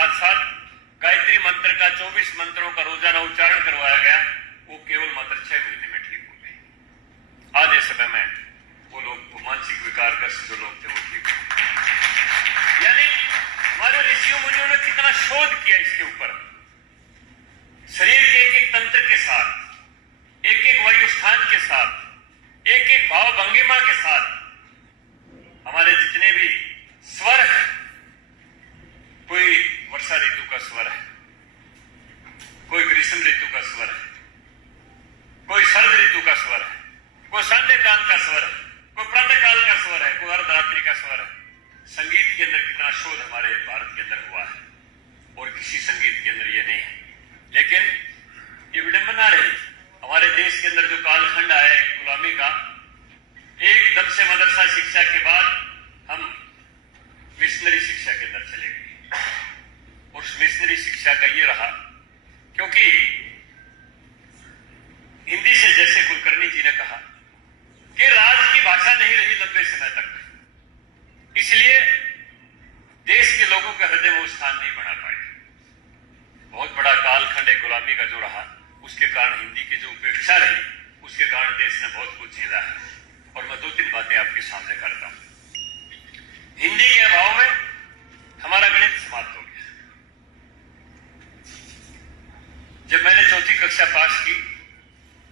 साथ साथ गायत्री मंत्र का 24 मंत्रों का रोजाना उच्चारण करवाया गया, वो केवल मात्र 6 महीने में ठीक हो गए। आज इस समय में वो लोग मानसिक विकारग्रस्त जो लोग थे वो ठीक हो। यानी हमारे ऋषियों मुनियों ने कितना शोध किया इसके ऊपर। शरीर के एक एक तंत्र के साथ, एक एक वायु स्थान के साथ, एक एक भाव भंगिमा के साथ हमारे जितने भी स्वर हैं, कोई वर्षा ऋतु का स्वर है, कोई ग्रीष्म ऋतु का स्वर है, कोई शरद ऋतु का स्वर है, कोई संध्या काल का स्वर है, कोई प्रातः काल का स्वर है, कोई अर्धरात्रि का स्वर है। संगीत के अंदर कितना शोध हमारे भारत के अंदर हुआ है और किसी संगीत के अंदर ये नहीं है। लेकिन ये विडंबना रही, हमारे देश के अंदर जो कालखंड आया है गुलामी का, एकदम से मदरसा शिक्षा के बाद हम मिशनरी शिक्षा के अंदर चले गए। और उस मिशनरी शिक्षा का ये रहा, क्योंकि हिंदी से जैसे कुलकर्णी जी ने कहा कि राज की भाषा नहीं रही लंबे समय तक, इसलिए देश के लोगों के हृदय में वो स्थान नहीं बना पाए। बहुत बड़ा कालखंड है गुलामी का जो रहा, उसके कारण हिंदी की जो उपेक्षा रही, उसके कारण देश ने बहुत कुछ झेला है। और मैं 2-3 बातें आपके सामने करता हूं। हिंदी के अभाव में हमारा गणित समाप्त हो गया। जब मैंने 4वीं कक्षा पास की,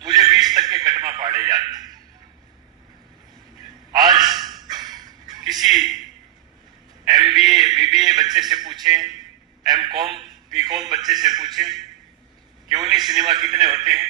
मुझे 20 तक के कटमा पहाड़े याद थे। आज किसी MBA BBA बच्चे से पूछें, MCOM BCOM बच्चे से पूछें कि 19 सिनेमा कितने होते हैं,